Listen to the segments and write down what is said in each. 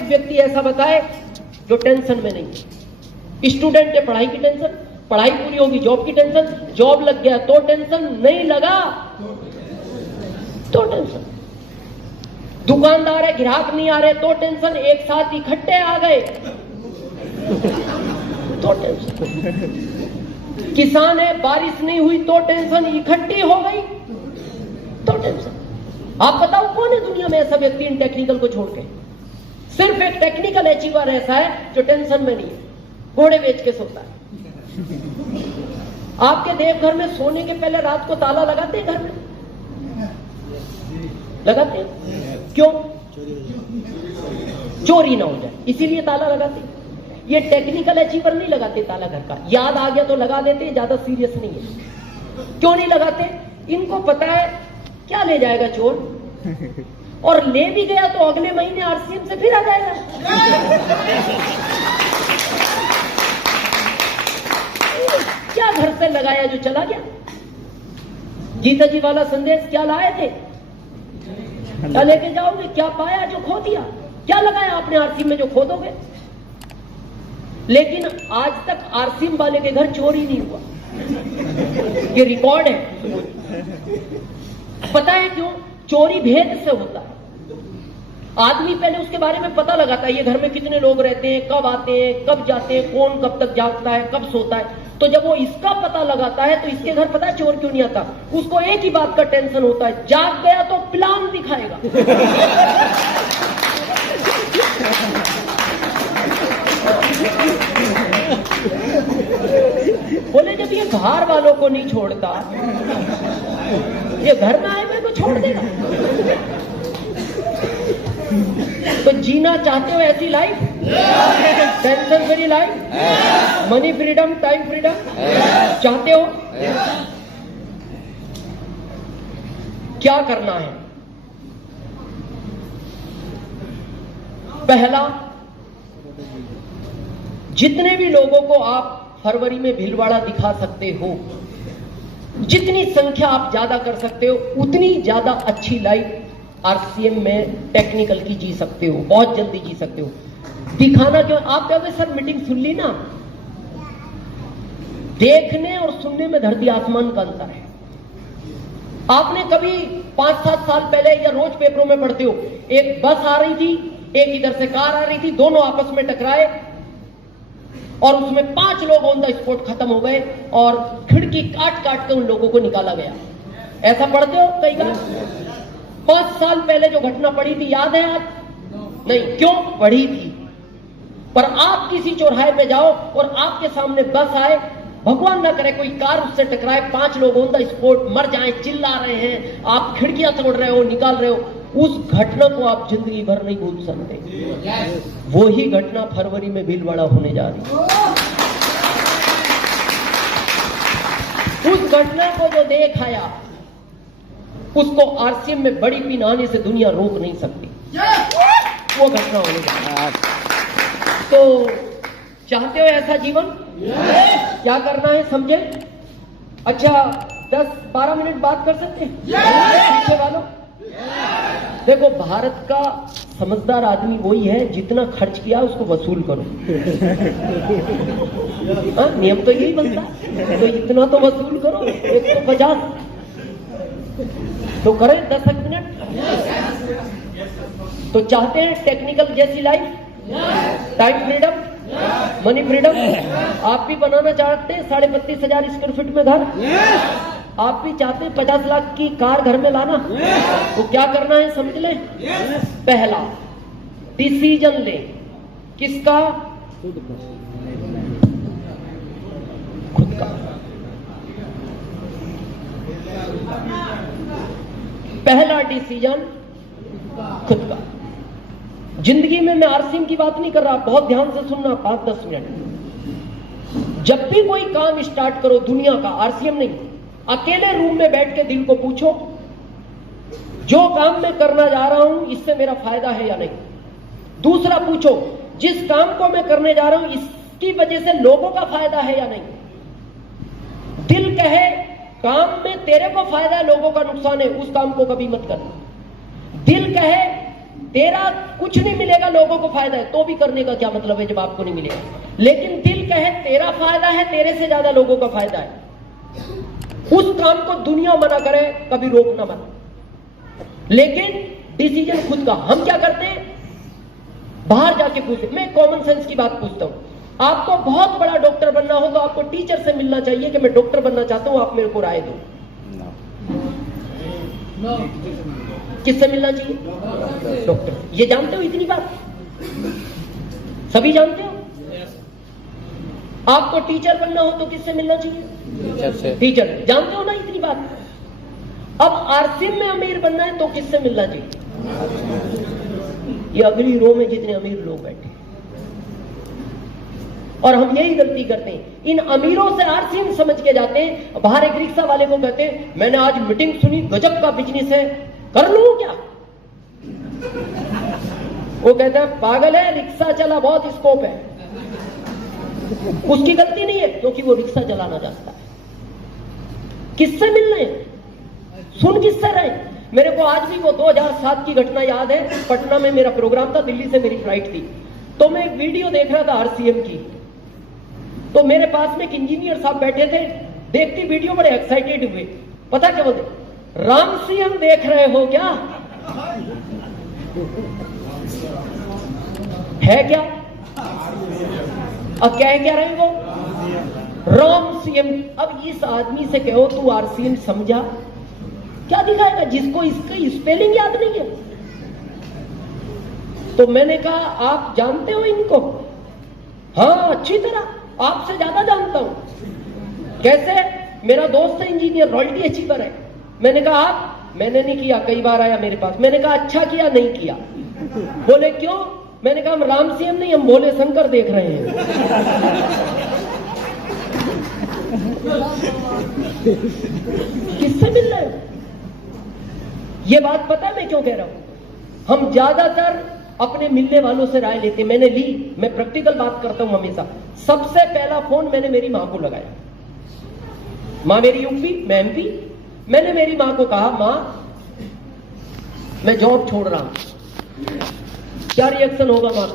एक व्यक्ति ऐसा बताए जो टेंशन में नहीं है। स्टूडेंट है, पढ़ाई की टेंशन, पढ़ाई पूरी होगी जॉब की टेंशन, जॉब लग गया तो टेंशन, नहीं लगा तो टेंशन, दुकानदार है, ग्राहक नहीं आ रहे तो टेंशन, एक साथ इकट्ठे आ गए तो टेंशन, किसान है, बारिश नहीं हुई तो टेंशन, इकट्ठी हो गई तो टेंशन। आप बताओ कौन है दुनिया में ऐसा व्यक्ति इन टेक्निकल को छोड़ के? सिर्फ एक टेक्निकल अचीवर ऐसा है जो टेंशन में नहीं है, घोड़े बेच के सोता है। आपके देवघर में सोने के पहले रात को ताला लगाते हैं, घर में लगाते हैं, क्यों? चोरी ना हो जाए, इसीलिए ताला लगाते हैं। ये टेक्निकल अचीवर नहीं लगाते ताला घर का, याद आ गया तो लगा देते हैं, ज्यादा सीरियस नहीं है। क्यों नहीं लगाते? इनको पता है क्या ले जाएगा चोर, और ले भी गया तो अगले महीने आरसीएम से फिर आ जाएगा। क्या घर से लगाया जो चला गया? गीता जी वाला संदेश क्या लाए थे? क्या लेके जाओगे? क्या पाया जो खो दिया? क्या लगाया आपने आरसीएम में जो खो दोगे? लेकिन आज तक आरसीएम वाले के घर चोरी नहीं हुआ, ये रिकॉर्ड है। पता है क्यों? चोरी भेद से होता है। आदमी पहले उसके बारे में पता लगाता है, ये घर में कितने लोग रहते हैं, कब आते हैं, कब जाते हैं, कौन कब तक जागता है, कब सोता है। तो जब वो इसका पता लगाता है तो इसके घर पता है चोर क्यों नहीं आता? उसको एक ही बात का टेंशन होता है, जाग गया तो प्लान दिखाएगा। बोले जब ये बाहर वालों को नहीं छोड़ता, ये घर में आए मेरे को छोड़ देगा। तो जीना चाहते हो ऐसी life, tension free life, money freedom, time freedom चाहते हो? क्या करना है? पहला, जितने भी लोगों को आप फरवरी में भीलवाड़ा दिखा सकते हो, जितनी संख्या आप ज्यादा कर सकते हो, उतनी ज्यादा अच्छी लाइफ आरसीएम में टेक्निकल की जी सकते हो, बहुत जल्दी जी सकते हो। दिखाना क्यों? आप कहोगे सर मीटिंग सुन ली ना, देखने और सुनने में धरती आसमान का अंतर है। आपने कभी 5-7 साल पहले, या रोज पेपरों में पढ़ते हो, एक बस आ रही थी, एक इधर से कार आ रही थी, दोनों आपस में टकराए और उसमें 5 लोग ऑन द स्पॉट खत्म हो गए और खिड़की काट काट के उन लोगों को निकाला गया। ऐसा पढ़ते हो कई बार? 5 साल पहले जो घटना पड़ी थी याद है आप? नहीं, क्यों पढ़ी थी? पर आप किसी चौराहे पे जाओ और आपके सामने बस आए, भगवान ना करे कोई कार उससे टकराए, 5 लोग ऑन द स्पॉट मर जाएं, चिल्ला रहे हैं, आप खिड़कियां तोड़ रहे हो, निकाल रहे हो, उस घटना को आप जिंदगी भर नहीं भूल सकते। वो ही घटना फरवरी में भीलवाड़ा होने जा रही है। उस घटना को जो देख आया, उसको आरसीएम में बड़ी पिन आने से दुनिया रोक नहीं सकती। वो घटना होने जा रही है। तो चाहते हो ऐसा जीवन? क्या करना है समझे? अच्छा 10-12 मिनट बात कर सकते हैं पीछे वालों? देखो, भारत का समझदार आदमी वही है जितना खर्च किया उसको वसूल करो। नियम तो यही बनता है, तो इतना तो वसूल करो, 150 तो करें 10 मिनट। तो चाहते हैं टेक्निकल जैसी life, time freedom, money freedom? आप भी बनाना चाहते हैं 32,500 स्क्वायर फीट में घर? आप भी चाहते हैं 50 लाख की कार घर में लाना? तो क्या करना है समझ लें। पहला, डिसीजन ले। किसका? खुद का। पहला डिसीजन खुद का। जिंदगी में मैं आरसीएम की बात नहीं कर रहा, बहुत ध्यान से सुनना, 5-10 मिनट। जब भी कोई काम स्टार्ट करो दुनिया का, आरसीएम नहीं, अकेले रूम में बैठ के दिल को पूछो, जो काम मैं करना जा रहा हूं इससे मेरा फायदा है या नहीं। दूसरा पूछो, जिस काम को मैं करने जा रहा हूं इसकी वजह से लोगों का फायदा है या नहीं। दिल कहे काम में तेरे को फायदा है, लोगों का नुकसान है, उस काम को कभी मत कर। दिल कहे तेरा कुछ नहीं मिलेगा, लोगों को फायदा है, तो भी करने का क्या मतलब है जब आपको नहीं मिलेगा। लेकिन दिल कहे तेरा फायदा है, तेरे से ज्यादा लोगों का फायदा है, उस काम को दुनिया मना करे, कभी रोकना मत, लेकिन डिसीजन खुद का। हम क्या करते हैं, बाहर जाके पूछते। मैं कॉमन सेंस की बात पूछता हूं, आपको बहुत बड़ा डॉक्टर बनना हो तो आपको टीचर से मिलना चाहिए कि मैं डॉक्टर बनना चाहता हूं, आप मेरे को राय दो। किससे मिलना चाहिए? डॉक्टर। ये जानते हो इतनी बात? सभी जानते हो? आपको टीचर बनना हो तो किससे मिलना चाहिए? टीचर। जानते हो ना इतनी बात? अब आरसीएम में अमीर बनना है तो किससे मिलना चाहिए? ये अगली रो में जितने अमीर लोग बैठे, और हम यही गलती करते हैं, इन अमीरों से आरसीएम समझ के जाते हैं। बाहर एक रिक्शा वाले को कहते हैं मैंने आज मीटिंग सुनी, गजब का बिजनेस है, कर लूं क्या? वो कहता है पागल है, रिक्शा चला बहुत स्कोप है। उसकी गलती नहीं है, क्योंकि वो रिक्शा चलाना जानता है। किससे मिलने, सुन किससे रहे? मेरे को आज भी वो 2007 की घटना याद है। पटना में मेरा प्रोग्राम था, दिल्ली से मेरी फ्लाइट थी, तो मैं एक वीडियो देख रहा था आरसीएम की। तो मेरे पास में एक इंजीनियर साहब बैठे थे, देखती वीडियो बड़े एक्साइटेड हुए। पता क्या बोलते? राम सीएम देख रहे हो क्या? है क्या? अब कह क्या रहे वो? राम सीएम। अब इस आदमी से कहो तू आरसीएम समझा, क्या दिखाएगा जिसको इसका स्पेलिंग याद नहीं है? तो मैंने कहा आप जानते हो इनको? हाँ अच्छी तरह, आपसे ज्यादा जानता हूं। कैसे? मेरा दोस्त है इंजीनियर, रॉयल्टी अचीवर है। मैंने कहा आप? मैंने नहीं किया, कई बार आया मेरे पास। मैंने कहा अच्छा किया नहीं किया। बोले क्यों? मैंने कहा हम राम सीएम नहीं, हम भोले शंकर देख रहे हैं। किससे मिल रहे हो? ये बात पता है मैं क्यों कह रहा हूं? हम ज्यादातर अपने मिलने वालों से राय लेते। मैंने ली, मैं प्रैक्टिकल बात करता हूं हमेशा। सबसे पहला फोन मैंने मेरी मां को लगाया। मां मेरी यूपी, मैं एमपी। मैंने मेरी मां को कहा मां मैं जॉब छोड़ रहा हूं। क्या रिएक्शन होगा मां?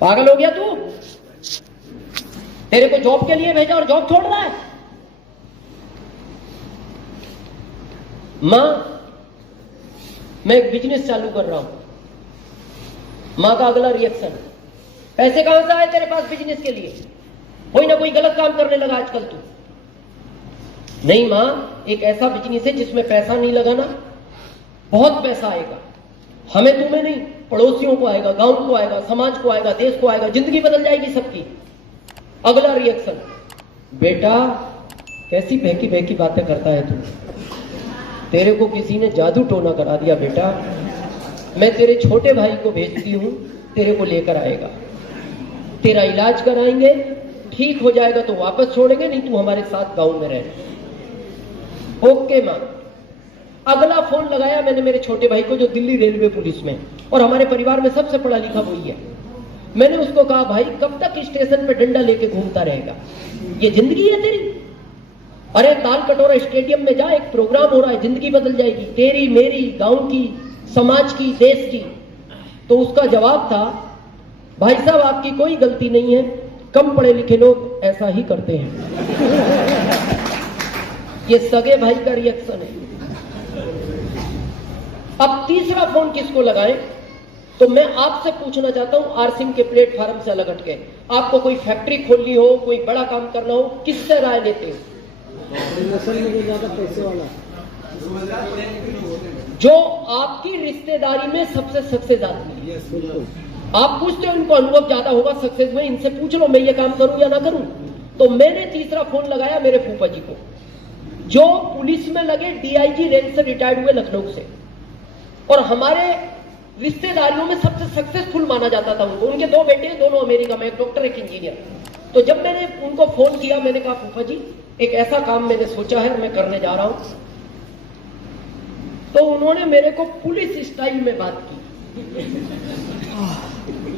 पागल हो गया तू? तेरे को जॉब के लिए भेजा और जॉब छोड़ रहा है? मां मैं एक बिजनेस चालू कर रहा हूं। मां का अगला रिएक्शन, पैसे कहां से आए तेरे पास बिजनेस के लिए? कोई ना कोई गलत काम करने लगा आजकल तू। नहीं मां, एक ऐसा बिजनेस है जिसमें पैसा नहीं लगाना, बहुत पैसा आएगा। हमें तुम्हें नहीं, पड़ोसियों को आएगा, गांव को आएगा, समाज को आएगा, देश को आएगा, जिंदगी बदल जाएगी सबकी। अगला रिएक्शन, बेटा कैसी बहकी बहकी बातें करता है तू? तेरे को किसी ने जादू टोना करा दिया बेटा। मैं तेरे छोटे भाई को भेजती हूं, तेरे को लेकर आएगा, तेरा इलाज कराएंगे, ठीक हो जाएगा तो वापस छोड़ेंगे, नहीं तू हमारे साथ गांव में रहे। ओके मां। अगला फोन लगाया मैंने मेरे छोटे भाई को जो दिल्ली रेलवे पुलिस में, और हमारे परिवार में सबसे पढ़ा लिखा वही है। मैंने उसको कहा भाई कब तक स्टेशन पे डंडा लेके घूमता रहेगा? ये जिंदगी है तेरी? अरे ताल कटोरा स्टेडियम में जा, एक प्रोग्राम हो रहा है, जिंदगी बदल जाएगी तेरी, मेरी, गांव की, समाज की, देश की। तो उसका जवाब था भाई साहब आपकी कोई गलती नहीं है, कम पढ़े लिखे लोग ऐसा ही करते हैं। ये सगे भाई का रिएक्शन है। अब तीसरा फोन किसको लगाएं? तो मैं आपसे पूछना चाहता हूं, आरसीएम के प्लेटफॉर्म से अलग हटके, आपको कोई फैक्ट्री खोलनी हो, कोई बड़ा काम करना हो, किससे राय लेते हो? पैसे वाला जो आपकी रिश्तेदारी में सबसे सक्सेस आदमी है। आप पूछते हो इनको अनुभव ज्यादा होगा सक्सेस में, इनसे पूछ लो मैं ये काम करूं या ना करूं। तो मैंने तीसरा फोन लगाया मेरे फूफा जी को, जो पुलिस में लगे डीआईजी रैंक से रिटायर्ड हुए लखनऊ से, और हमारे रिश्तेदारियों में सबसे सक्सेसफुल माना जाता था उनको। उनके दो बेटे हैं, दोनों अमेरिका में, एक डॉक्टर एक इंजीनियर। तो जब मैंने उनको फोन किया, मैंने कहा फूफा जी एक ऐसा काम मैंने सोचा है, मैं करने जा रहा हूं। तो उन्होंने मेरे को पुलिस स्टाइल में बात की।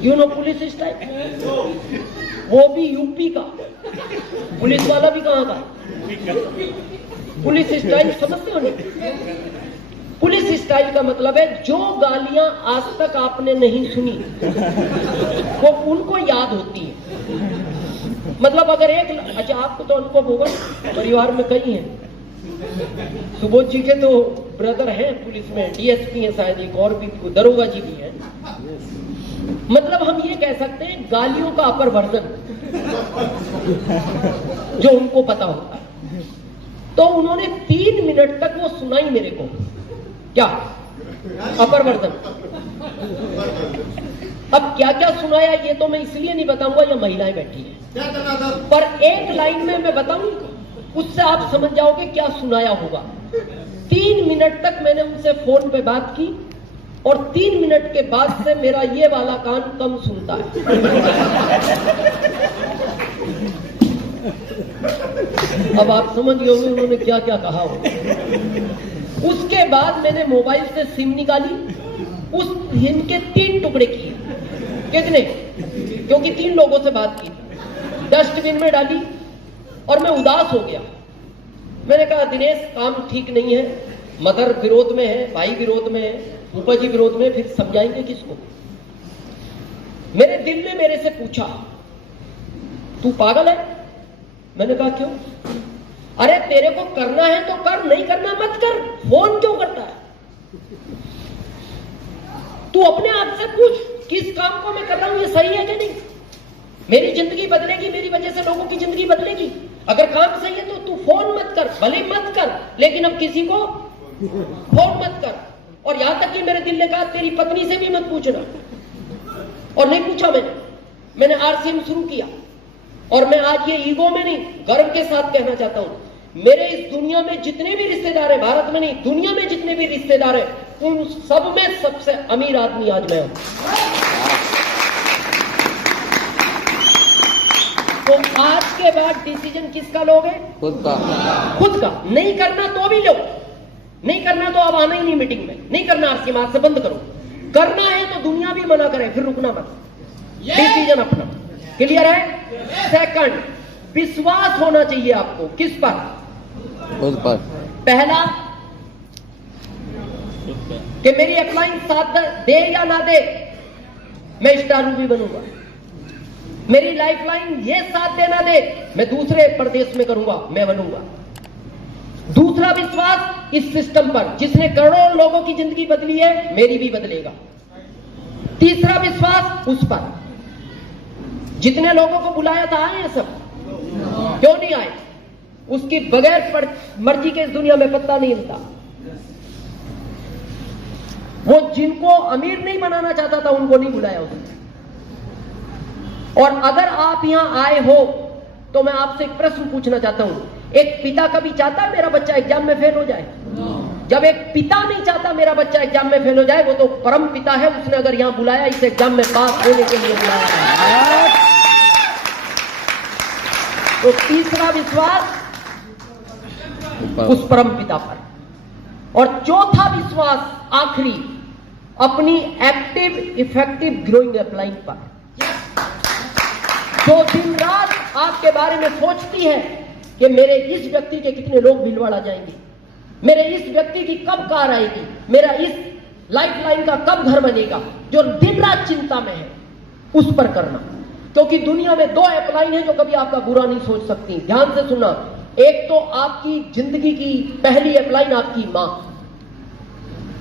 यू नो पुलिस स्टाइल, वो भी यूपी का, पुलिस वाला भी कहां का? पुलिस स्टाइल समझते हो नहीं? पुलिस स्टाइल का मतलब है जो गालियां आज तक आपने नहीं सुनी वो उनको याद होती है। मतलब अगर अच्छा आपको तो अनुभव होगा, परिवार में कई हैं, सुबोध जी के तो ब्रदर हैं पुलिस में, डीएसपी हैं शायद, एक और भी दरोगा जी भी हैं। मतलब हम ये कह सकते हैं गालियों का अपर वर्जन जो उनको पता होता है। तो उन्होंने 3 मिनट तक वो सुनाई मेरे को, क्या अपर वर्जन। अब क्या क्या सुनाया ये तो मैं इसलिए नहीं बताऊंगा, या महिलाएं बैठी हैं, पर एक लाइन में मैं बताऊं, उससे आप समझ जाओगे क्या सुनाया होगा। 3 मिनट तक मैंने उनसे फोन पे बात की और 3 मिनट के बाद से मेरा ये वाला कान कम सुनता है। अब आप समझ गए होंगे उन्होंने क्या क्या कहा हो। उसके बाद मैंने मोबाइल से सिम निकाली, उस सिम के 3 टुकड़े किए। कितने? क्योंकि 3 लोगों से बात की, डस्टबिन में डाली और मैं उदास हो गया। मैंने कहा दिनेश काम ठीक नहीं है, मदर विरोध में है, भाई विरोध में है, ऊपर जी विरोध में, फिर समझाएंगे किसको। मेरे दिल ने मेरे से पूछा तू पागल है? मैंने कहा क्यों? अरे तेरे को करना है तो कर, नहीं करना मत कर, फोन क्यों करता है? तू अपने आप से पूछ किस काम को मैं कर रहा हूं, ये सही है कि नहीं? मेरी जिंदगी बदलेगी, मेरी वजह से लोगों की जिंदगी बदलेगी। अगर काम सही है तो तू फोन मत कर, भले मत कर, लेकिन अब किसी को फोन मत कर। और यहां तक कि मेरे दिल ने कहा तेरी पत्नी से भी मत पूछना, और नहीं पूछा मैंने आरसीएम शुरू किया। और मैं आज ये ईगो में नहीं, गर्व के साथ कहना चाहता हूं, मेरे इस दुनिया में जितने भी रिश्तेदार हैं, भारत में नहीं दुनिया में जितने भी रिश्तेदार हैं, उन सब में सबसे अमीर आदमी आज मैं हूं। तो आज के बाद डिसीजन किसका लोगे? खुद का। नहीं करना तो भी लो, नहीं करना तो अब आना ही नहीं मीटिंग में, नहीं करना आरसीएम आज से बंद करो। करना है तो दुनिया भी मना करे, फिर रुकना मत, डिसीजन अपना। क्लियर है? सेकंड, विश्वास होना चाहिए आपको। किस पर? खुद पर। पहला कि मेरी अपलाइन साथ दे या ना दे, मैं स्टार मूवी बनूंगा। मेरी लाइफलाइन ये साथ देना दे, मैं दूसरे प्रदेश में करूंगा, मैं बनूंगा। दूसरा विश्वास इस सिस्टम पर, जिसने करोड़ों लोगों की जिंदगी बदली है, मेरी भी बदलेगा। तीसरा विश्वास उस पर, जितने लोगों को बुलाया था आए हैं सब, क्यों नहीं आए? उसकी बगैर मर्जी के इस दुनिया में पत्ता नहीं हिलता। वो जिनको अमीर नहीं बनाना चाहता था उनको नहीं बुलाया उसने। और अगर आप यहां आए हो तो मैं आपसे एक प्रश्न पूछना चाहता हूं, एक पिता कभी चाहता है मेरा बच्चा एग्जाम में फेल हो जाए? जब एक पिता नहीं चाहता मेरा बच्चा एग्जाम में फेल हो जाए, वो तो परम पिता है, उसने अगर यहां बुलाया इस एग्जाम में पास होने के लिए बुलाया है। तो तीसरा विश्वास उस परम पिता पर। और चौथा विश्वास आखिरी, अपनी एक्टिव इफेक्टिव ग्रोइंग अपलाइन पर, जो दिन रात आपके बारे में सोचती है कि मेरे इस व्यक्ति के कितने लोग भीलवाड़ा जाएंगे, मेरे इस व्यक्ति की कब कार आएगी, मेरा इस लाइफलाइन का कब घर बनेगा, जो दिन रात चिंता में है, उस पर करना। क्योंकि दुनिया में 2 अपलाइन है जो कभी आपका बुरा नहीं सोच सकती। ध्यान से सुनना, एक तो आपकी जिंदगी की पहली अपलाइन आपकी मां,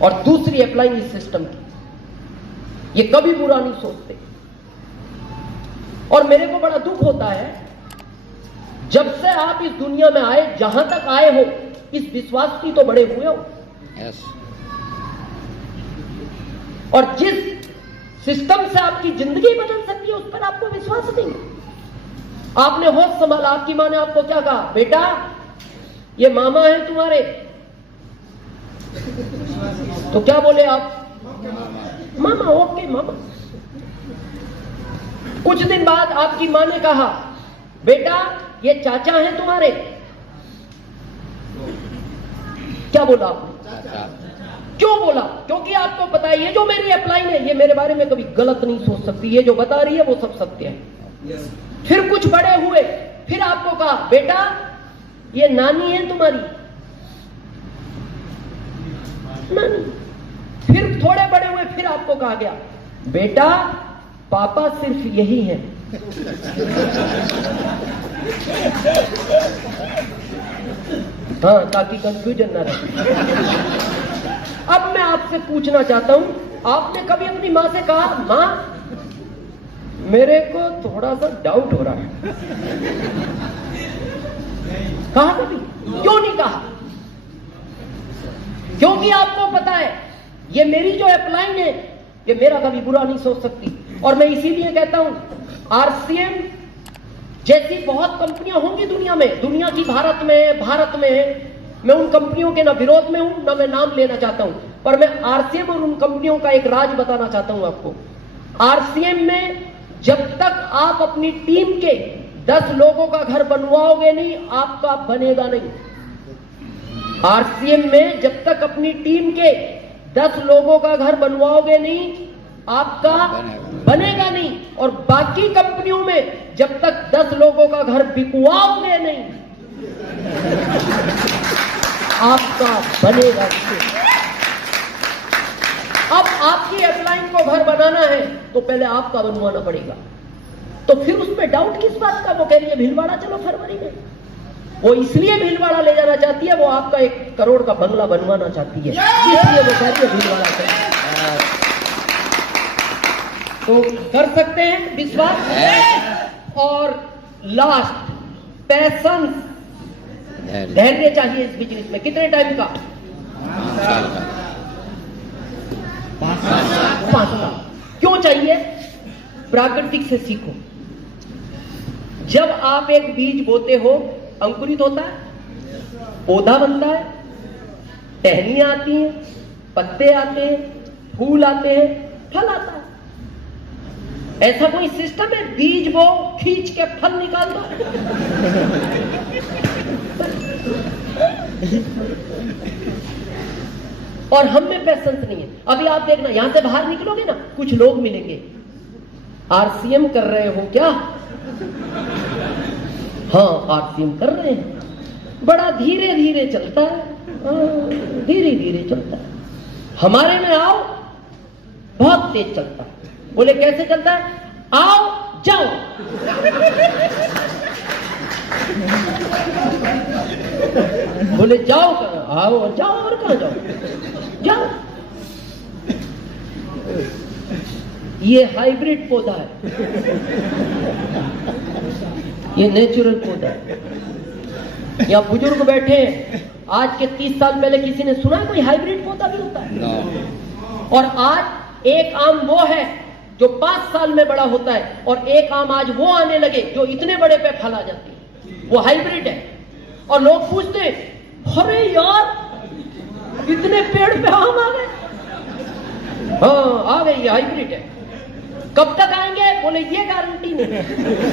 और दूसरी अपलाइन इस सिस्टम की। ये कभी बुरा नहीं सोचते। और मेरे को बड़ा दुख होता है, जब से आप इस दुनिया में आए, जहां तक आए हो, इस विश्वास की तो बड़े हुए हो। yes. और जिस सिस्टम से आपकी जिंदगी बदल सकती है उस पर आपको विश्वास नहीं। आपने होश संभाला, आपकी मां ने आपको क्या कहा? बेटा ये मामा है तुम्हारे। तो क्या बोले आप? मामा। ओके मामा। कुछ दिन बाद आपकी मां ने कहा बेटा ये चाचा हैं तुम्हारे। क्या बोला आपने? क्यों बोला? क्योंकि आपको पता है ये जो मेरी अपलाइन है, ये मेरे बारे में कभी गलत नहीं सोच सकती, ये जो बता रही है वो सब सत्य है। फिर कुछ बड़े हुए, फिर आपको कहा बेटा ये नानी है तुम्हारी। नानी फिर थोड़े बड़े हुए, फिर आपको कहा गया बेटा पापा सिर्फ यही है। हाँ, ताकि कंफ्यूजन ना रहे। अब मैं आपसे पूछना चाहता हूं, आपने कभी अपनी मां से कहा मां मेरे को थोड़ा सा डाउट हो रहा है? कहा कभी? क्यों नहीं कहा? क्योंकि आपको पता है ये मेरी जो अपलाइन है ये मेरा कभी बुरा नहीं सोच सकती। और मैं इसीलिए कहता हूं आरसीएम जैसी बहुत कंपनियां होंगी दुनिया में, दुनिया की भारत में है। मैं उन कंपनियों के ना विरोध में हूं ना मैं नाम लेना चाहता हूं, पर मैं आरसीएम और उन कंपनियों का एक राज बताना चाहता हूं आपको। आरसीएम में जब तक आप अपनी टीम के 10 लोगों का घर बनवाओगे नहीं, आपका बनेगा नहीं। आरसीएम में जब तक अपनी टीम के 10 लोगों का घर बनवाओगे नहीं, आपका बनेगा नहीं। और बाकी कंपनियों में जब तक 10 लोगों का घर बिकवाओगे नहीं, आपका बनेगा नहीं। अब आपकी अपलाइन को घर बनाना है तो पहले आपका बनवाना पड़ेगा। तो फिर उसमें डाउट किस बात का? वो कह रही है भीलवाड़ा चलो फरवरी में। वो इसलिए भीलवाड़ा ले जाना चाहती है, वो आपका 1 करोड़ का बंगला बनवाना चाहती है, इसलिए वो कह रही है भीलवाड़ा चलो। तो कर सकते हैं विश्वास। और लास्ट, पैशंस, धैर्य चाहिए इस बिजनेस में। कितने टाइम का? 5 साल। क्यों चाहिए? प्राकृतिक से सीखो। जब आप एक बीज बोते हो, अंकुरित होता है, पौधा बनता है, टहनियां आती हैं, पत्ते आते हैं, फूल आते हैं, फल आता है। ऐसा कोई सिस्टम है बीज वो खींच के फल निकाल दो? और हम में पैशंस नहीं है। अभी आप देखना, यहां से बाहर निकलोगे ना, कुछ लोग मिलेंगे, आरसीएम कर रहे हो क्या? हाँ, आरसीएम कर रहे हैं। बड़ा धीरे धीरे चलता है, धीरे धीरे चलता है। हमारे में आओ, बहुत तेज चलता है। बोले कैसे चलता है? आओ जाओ। बोले जाओ, आओ जाओ, और कहां जाओ? जाओ। ये हाइब्रिड पौधा है, ये नेचुरल पौधा है। यहाँ बुजुर्ग बैठे हैं, आज के 30 साल पहले किसी ने सुना कोई हाइब्रिड पौधा भी होता है? और आज एक आम वो है जो 5 साल में बड़ा होता है, और एक आम आज वो आने लगे जो इतने बड़े पे फल आ जाते हैं, वो हाइब्रिड है। और लोग पूछते हैं अरे यार इतने पेड़ पे आम आ गए? हाँ आ गए, ये हाइब्रिड है। कब तक आएंगे? बोले ये गारंटी नहीं है।